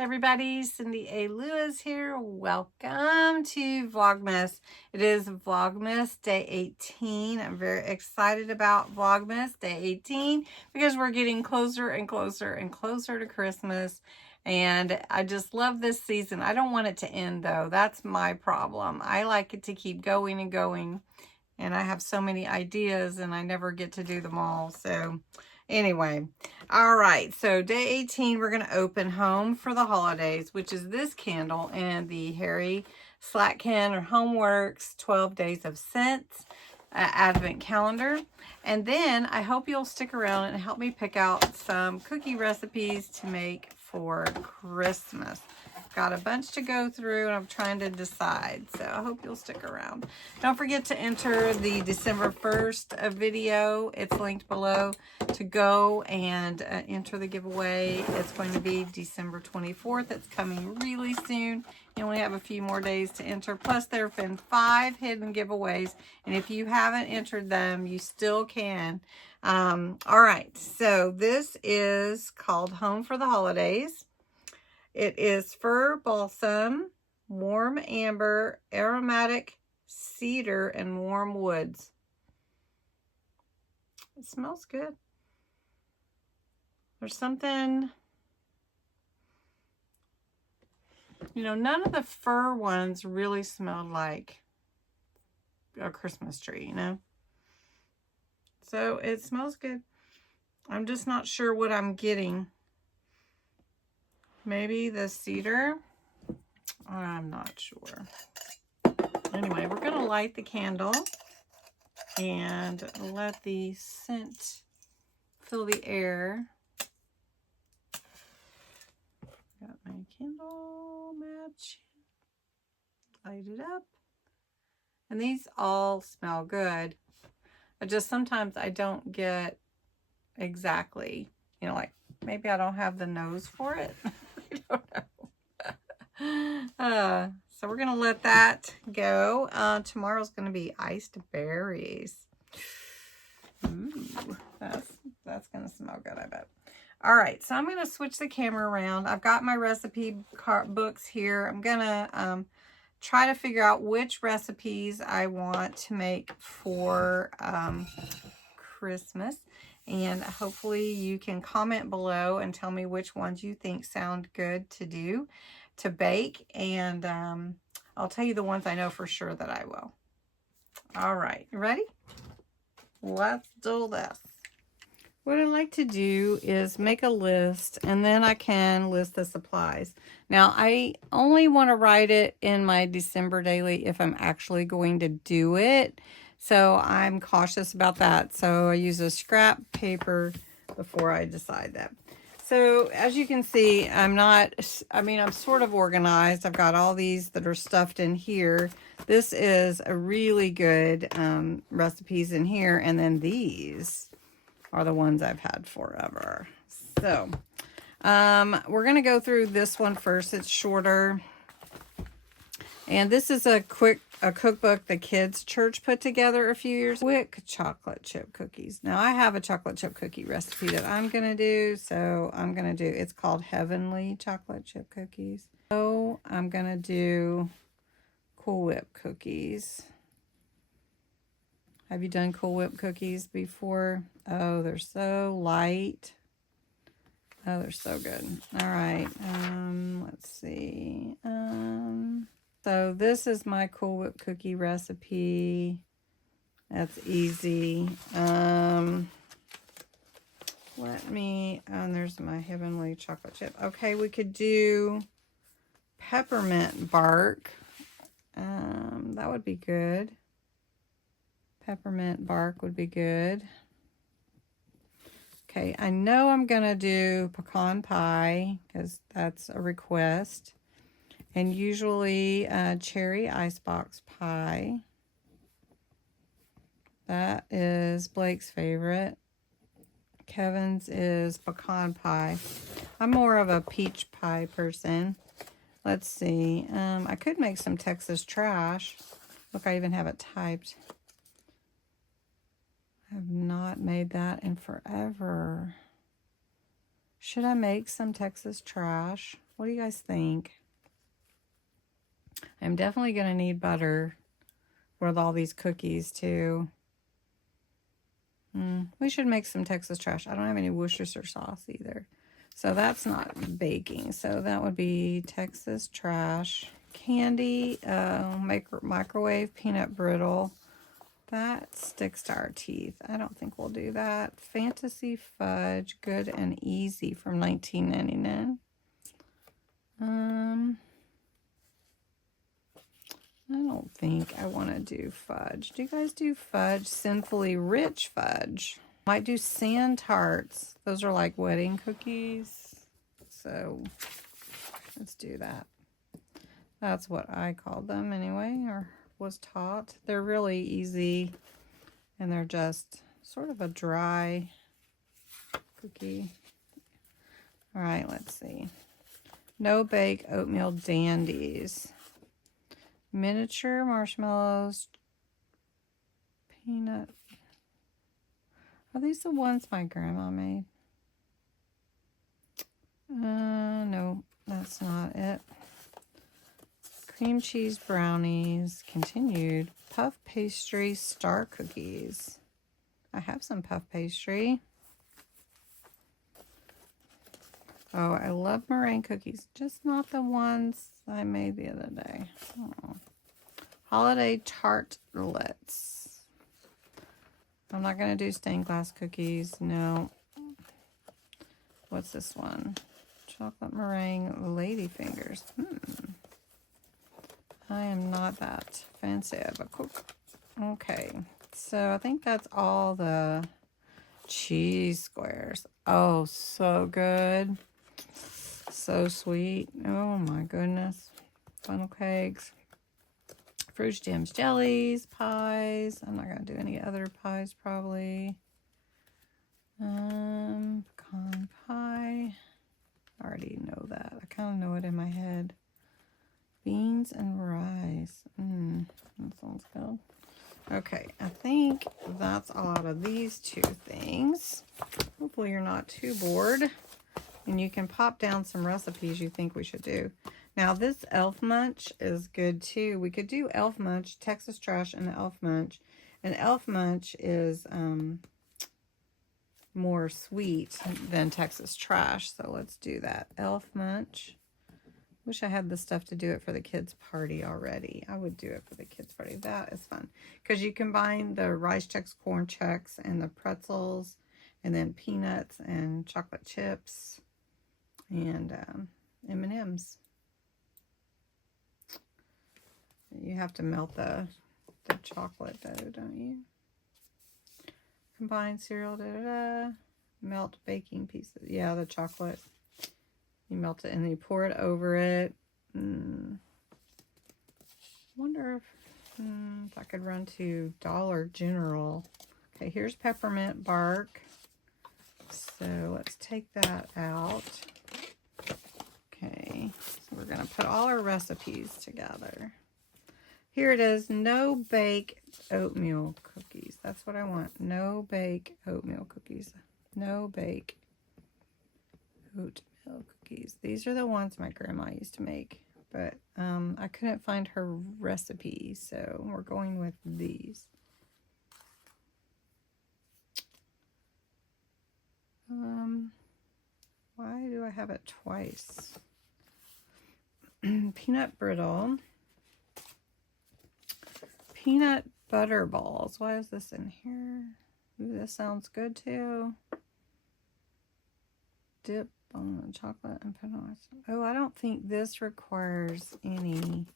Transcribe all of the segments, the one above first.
Everybody, Cindy A. Lewis here. Welcome to Vlogmas. It is Vlogmas Day 18. I'm very excited about Vlogmas Day 18 because we're getting closer and closer and closer to Christmas. And I just love this season. I don't want it to end though. That's my problem. I like it to keep going and going. And I have so many ideas and I never get to do them all. So anyway, all right, so day 18, we're going to open Home for the Holidays, which is this candle and the Harry Slatkin or Homeworks 12 Days of Scents Advent Calendar. And then I hope you'll stick around and help me pick out some cookie recipes to make for Christmas. Got a bunch to go through and I'm trying to decide, so I hope you'll stick around. Don't forget to enter the December 1st video. It's linked below to go and enter the giveaway. It's going to be December 24th. It's coming really soon. You only have a few more days to enter. Plus, there have been 5 hidden giveaways, and if you haven't entered them, you still can. All right, so this is called Home for the Holidays. It is fir balsam, warm amber, aromatic cedar, and warm woods. It smells good. There's something, you know, none of the fir ones really smelled like a Christmas tree, you know? So it smells good. I'm just not sure what I'm getting. Maybe the cedar. I'm not sure. Anyway, we're going to light the candle and let the scent fill the air. Got my candle match. Light it up. And these all smell good. But just sometimes I don't get exactly, you know, like maybe I don't have the nose for it. I don't know. So we're going to let that go. Tomorrow's going to be iced berries. Ooh, that's going to smell good, I bet. All right, so I'm going to switch the camera around. I've got my recipe books here. I'm going to try to figure out which recipes I want to make for Christmas. And hopefully you can comment below and tell me which ones you think sound good to do, to bake. And I'll tell you the ones I know for sure that I will. All right, you ready? Let's do this. What I like to do is make a list, and then I can list the supplies. Now, I only want to write it in my December daily if I'm actually going to do it. So I'm cautious about that. So I use a scrap paper before I decide that. So as you can see, I'm sort of organized. I've got all these that are stuffed in here. This is a really good recipes in here. And then these are the ones I've had forever. So we're going to go through this one first. It's shorter. And this is a cookbook the kids' church put together a few years. Quick chocolate chip cookies. Now I have a chocolate chip cookie recipe that I'm going to do. So I'm going to do, it's called Heavenly Chocolate Chip Cookies. So I'm going to do Cool Whip cookies. Have you done Cool Whip cookies before? Oh, they're so light. Oh, they're so good. All right. Let's see. So this is my Cool Whip cookie recipe. That's easy. And there's my Heavenly Chocolate Chip. Okay, we could do peppermint bark. That would be good. Peppermint bark would be good. Okay, I know I'm going to do pecan pie because that's a request. And usually cherry icebox pie. That is Blake's favorite. Kevin's is pecan pie. I'm more of a peach pie person. Let's see. I could make some Texas trash. Look, I even have it typed. I have not made that in forever. Should I make some Texas trash? What do you guys think? I'm definitely going to need butter with all these cookies too. We should make some Texas trash. I don't have any Worcestershire sauce either. So that's not baking. So that would be Texas trash. Candy, microwave peanut brittle. That sticks to our teeth. I don't think we'll do that. Fantasy fudge, good and easy from $19.99. I don't think I want to do fudge. Do you guys do fudge? Sinfully rich fudge. Might do sand tarts. Those are like wedding cookies. So let's do that. That's what I called them anyway, or was taught. They're really easy, and they're just sort of a dry cookie. All right, let's see. No bake oatmeal dandies. Miniature marshmallows. Peanut. Are these the ones my grandma made? No, that's not it. Cream cheese brownies. Continued. Puff pastry star cookies. I have some puff pastry. Oh, I love meringue cookies. Just not the ones I made the other day. Oh. Holiday tartlets. I'm not going to do stained glass cookies. No. What's this one? Chocolate meringue lady fingers. I am not that fancy of a cook. Okay. So I think that's all the cheese squares. Oh, so good. So sweet. Oh my goodness. Funnel cakes. Fruit jams, jellies, pies. I'm not going to do any other pies probably. Pecan pie. I already know that. I kind of know it in my head. Beans and rice. That sounds good. Okay, I think that's all out of these two things. Hopefully you're not too bored. And you can pop down some recipes you think we should do. Now this Elf Munch is good too. We could do Elf Munch, Texas Trash, and Elf Munch. And Elf Munch is more sweet than Texas Trash. So let's do that. Elf Munch. Wish I had the stuff to do it for the kids' party already. I would do it for the kids' party. That is fun. Because you combine the rice checks, corn checks, and the pretzels, and then peanuts and chocolate chips, and M&Ms. You have to melt the chocolate dough, don't you? Combine cereal, melt baking pieces. Yeah, the chocolate. You melt it and then you pour it over it. Wonder if I could run to Dollar General. Okay, here's peppermint bark. So let's take that out. Okay, so we're going to put all our recipes together. Here it is, no bake oatmeal cookies. That's what I want. No bake oatmeal cookies. No bake oatmeal cookies. These are the ones my grandma used to make, but I couldn't find her recipe, so we're going with these. Why do I have it twice? Peanut brittle. Peanut butter balls. Why is this in here? Ooh, this sounds good too. Dip on the chocolate and put on. Oh, I don't think this requires any.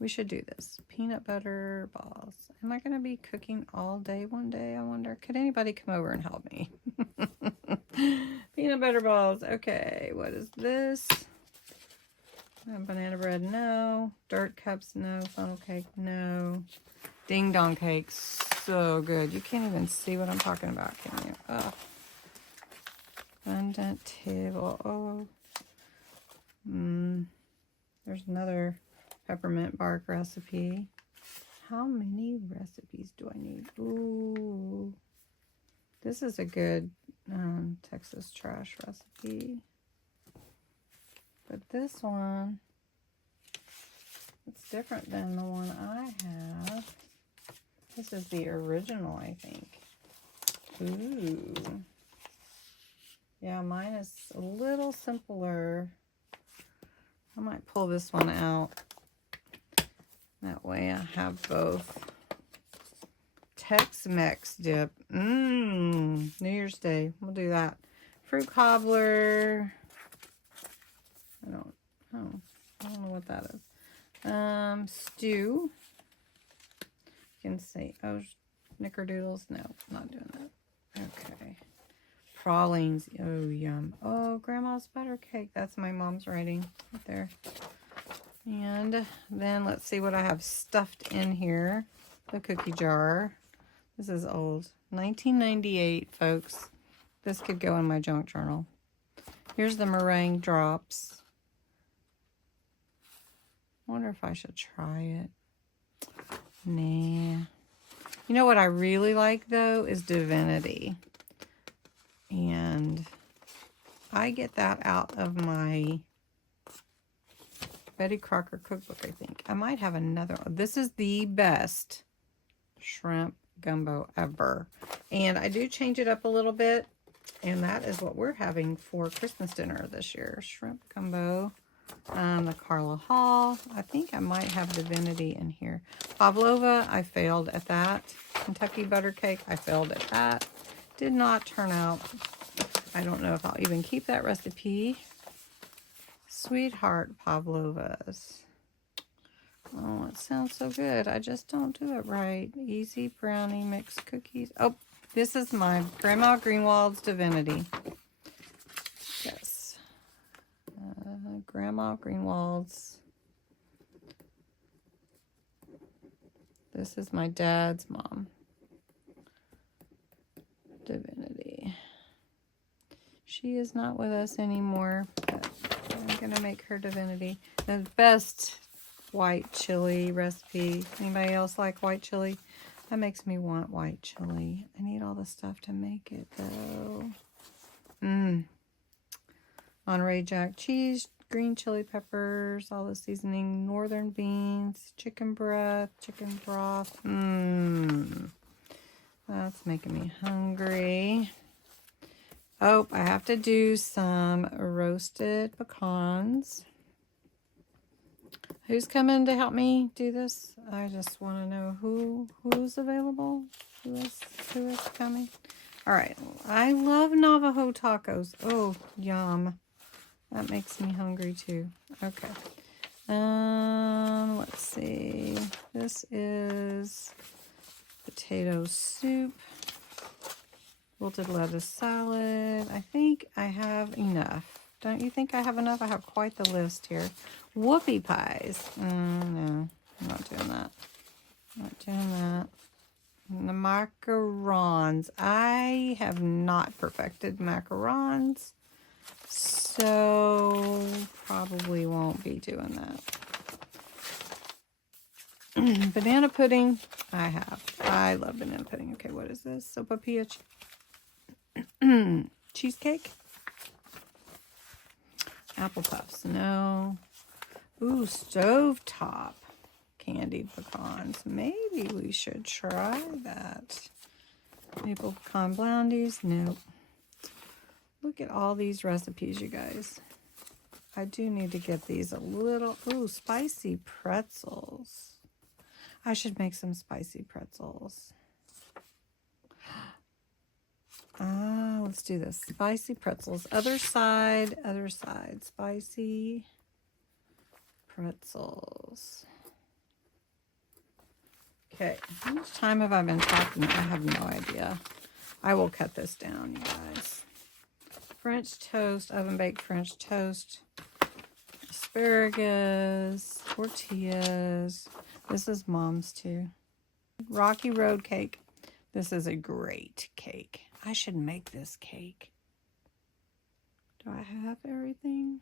We should do this. Peanut butter balls. Am I going to be cooking all day one day? I wonder. Could anybody come over and help me? Peanut butter balls. Okay, what is this? Banana bread, no. Dirt cups, no. Funnel cake, no. Ding dong cake, so good. You can't even see what I'm talking about, can you? Oh. Abundant table. Oh. There's another peppermint bark recipe. How many recipes do I need? Ooh. This is a good Texas trash recipe. But this one, it's different than the one I have. This is the original, I think. Ooh. Yeah, mine is a little simpler. I might pull this one out. That way I have both. Tex-Mex dip. New Year's Day. We'll do that. Fruit cobbler. I don't know what that is. Stew. You can say, oh, snickerdoodles. No, not doing that. Okay. Pralines. Oh, yum. Oh, Grandma's butter cake. That's my mom's writing right there. And then let's see what I have stuffed in here. The cookie jar. This is old. 1998, folks. This could go in my junk journal. Here's the meringue drops. I wonder if I should try it. Nah. You know what I really like, though, is Divinity. And I get that out of my Betty Crocker cookbook, I think. I might have another one. This is the best shrimp gumbo ever. And I do change it up a little bit. And that is what we're having for Christmas dinner this year. Shrimp gumbo. The Carla Hall. I think I might have Divinity in here. Pavlova, I failed at that. Kentucky butter cake, I failed at that. Did not turn out. I don't know if I'll even keep that recipe. Sweetheart Pavlovas. Oh, it sounds so good. I just don't do it right. Easy brownie mix cookies. Oh, this is my Grandma Greenwald's Divinity. Yes. Grandma Greenwald's. This is my dad's mom. Divinity. She is not with us anymore, but I'm going to make her Divinity. The best white chili recipe. Anybody else like white chili? That makes me want white chili. I need all the stuff to make it, though. Monterey Jack cheese, green chili peppers, all the seasoning, northern beans, chicken breast, chicken broth. That's making me hungry. Oh, I have to do some roasted pecans. Who's coming to help me do this? I just want to know who's available. Who is coming? All right. I love Navajo tacos. Oh, yum. That makes me hungry too. Okay. Let's see. This is potato soup. Wilted lettuce salad. I think I have enough. Don't you think I have enough? I have quite the list here. Whoopie pies. No, I'm not doing that. Not doing that. And the macarons. I have not perfected macarons, so probably won't be doing that. Banana pudding. I have. I love banana pudding. Okay, what is this? Sopapilla cheesecake. Apple puffs. No. Ooh, stovetop candied pecans. Maybe we should try that. Maple pecan blondies. Nope. Look at all these recipes, you guys. I do need to get these a little. Ooh, spicy pretzels. I should make some spicy pretzels. Let's do this. Spicy pretzels. Other side. Spicy pretzels. Okay. How much time have I been talking? I have no idea. I will cut this down, you guys. French toast. Oven-baked French toast. Asparagus. Tortillas. This is Mom's, too. Rocky Road cake. This is a great cake. I should make this cake. Do I have everything?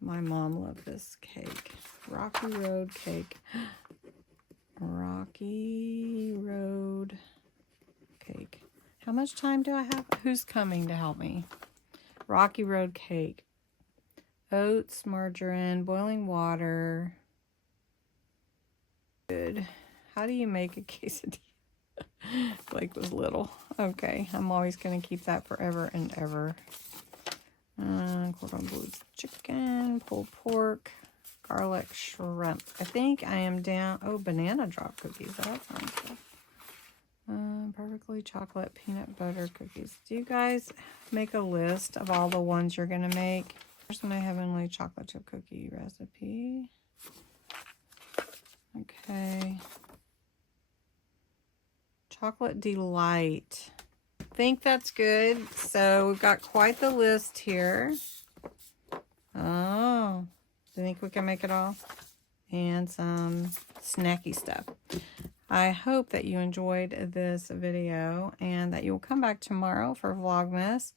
My mom loved this cake. Rocky Road cake. Rocky Road cake. How much time do I have? Who's coming to help me? Rocky Road cake. Oats, margarine, boiling water. Good. How do you make a quesadilla? Blake was little. Okay, I'm always going to keep that forever and ever. Cordon bleu chicken, pulled pork, garlic shrimp. I think I am down. Oh, banana drop cookies. That sounds good. Perfectly chocolate peanut butter cookies. Do you guys make a list of all the ones you're going to make? Here's my heavenly chocolate chip cookie recipe. Okay. Chocolate delight. I think that's good. So we've got quite the list here. Oh, do you think we can make it all? And some snacky stuff. I hope that you enjoyed this video and that you'll come back tomorrow for Vlogmas.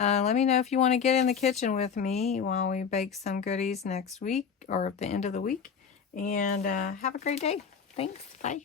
Let me know if you want to get in the kitchen with me while we bake some goodies next week or at the end of the week. And have a great day. Thanks. Bye.